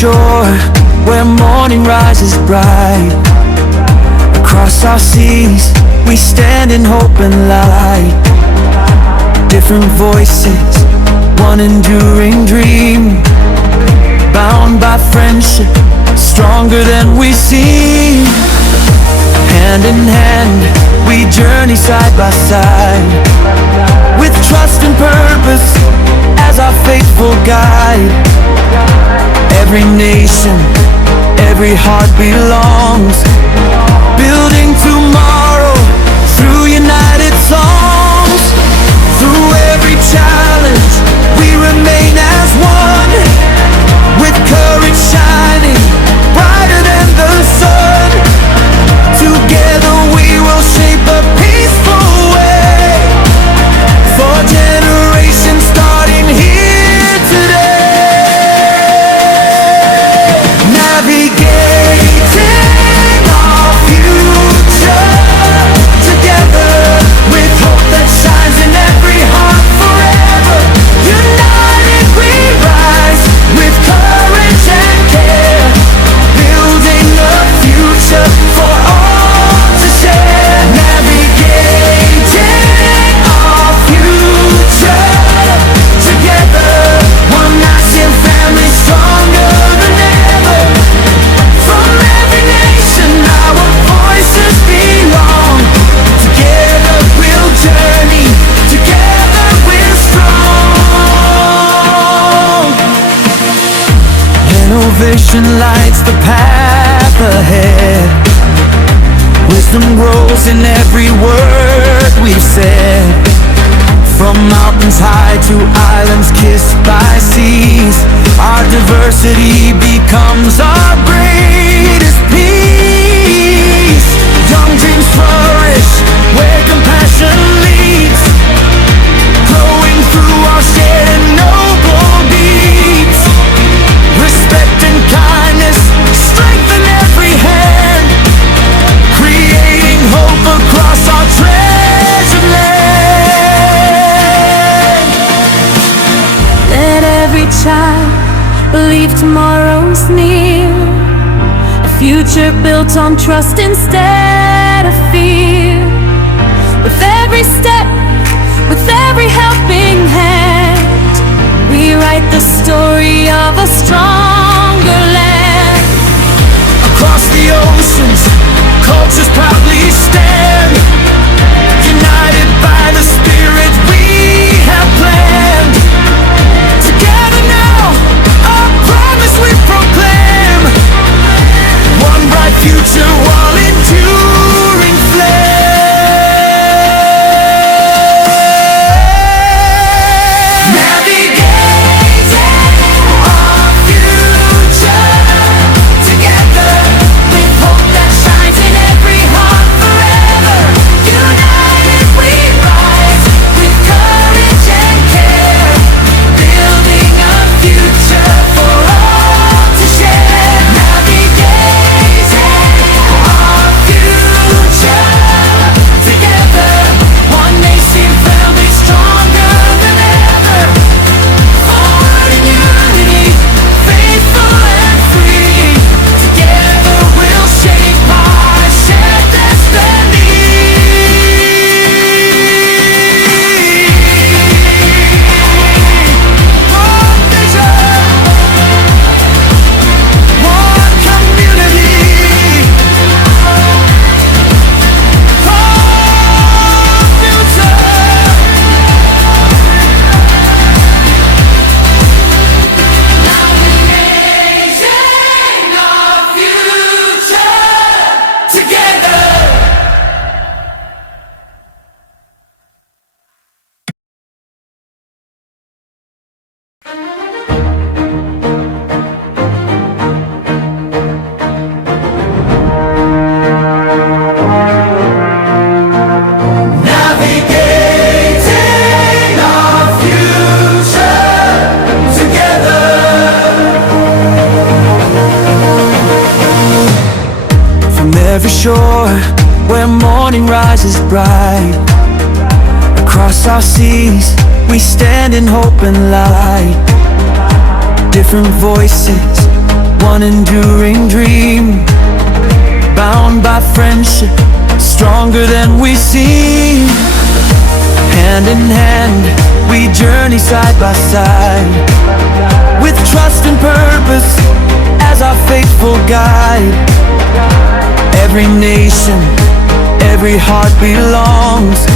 shore where morning rises bright. Across our seas we stand in hope and light. Different voices, one enduring dream. Bound by friendship, stronger than we seem. Hand in hand, we journey side by side, with trust and purpose as our faithful guide. Every nation, every heart belongs, building tomorrow through united songs. Through every challenge, we remain as one, with courage shining brighter than the sun. Together we will shape a peaceful way for generations starting here today. Navigating our future together, with hope that shines in every heart forever. United we rise, with courage and care, building a future for all to share. Navigating our future together, one ASEAN family stronger than ever. From every nation our voices belong. Together we'll journey, together we're strong. Innovation lights the path ahead. Wisdom grows in every word we've said. From mountains high to islands kissed by seas, our diversity becomes our greatest peace. Young dreams flourish where compassion leads, growing through our shared and noble deeds. Respect and kindness strengthen every hand, creating hope across our treasured land. Let every child believe tomorrow's near, a future built on trust instead of fear. With every step, with every helping hand, we write the story of a stronger land. Across the oceans, cultures proudly stand, united by the spirit we have planned. Together now, our promise we proclaim, one bright future while enduring flame. Navigating our future together, with hope that shines in every heart forever. United we rise, with courage and care, building a future for all to share. Navigating our future together, one nation family stronger than ever. Forward in unity, faithful and free. Together we'll shape our shared destiny. One vision, one community, one future. Navigating our future together. Navigating our future together. From every shore where morning rises bright, across our seas we stand in hope and light. Different voices, one enduring dream, bound by friendship, stronger than we seem. Hand in hand, we journey side by side, with trust and purpose as our faithful guide. Every nation, every heart belongs,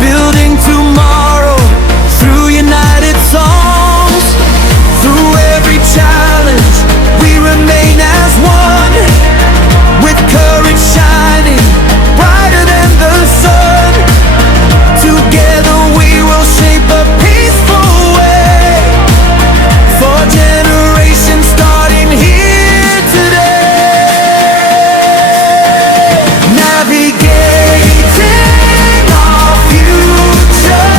building tomorrow through united songs. Through every challenge, we remain as one, with courage shining brighter than the sun. Together we will shape a peaceful way for generations starting here today. Navigating our future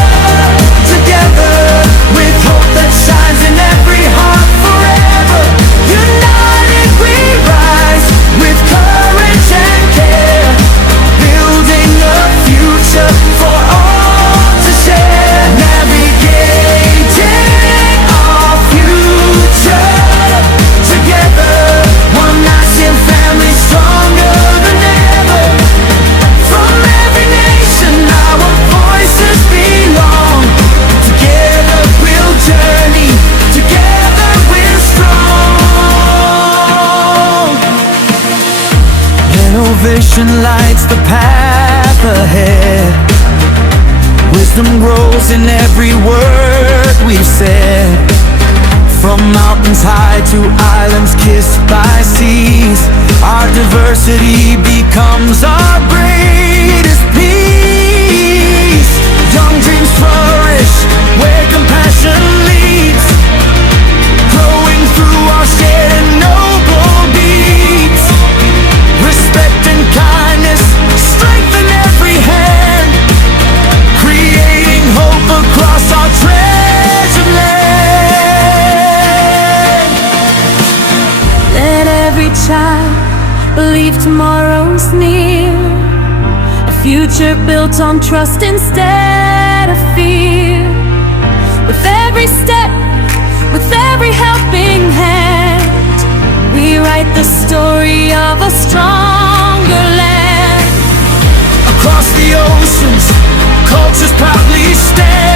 together, with hope that shines in every heart forever. United we rise, with courage and care, building a future for all to share. Navigating our future together, one ASEAN family stronger than ever. From every nation our voices belong. Together we'll journey, together we're strong. Innovation lights the path ahead. Wisdom grows in every word we've said. From mountains high to islands kissed by seas, our diversity becomes our greatest peace. Young dreams flourish where compassion leads, growing through our shared and noble deeds. Respect and kindness strengthen every hand, creating hope across our treasured land. Let every child believe tomorrow's near, a future built on trust instead of fear. With every step, with every helping hand, we write the story of a stronger land. Across the oceans, cultures proudly stand,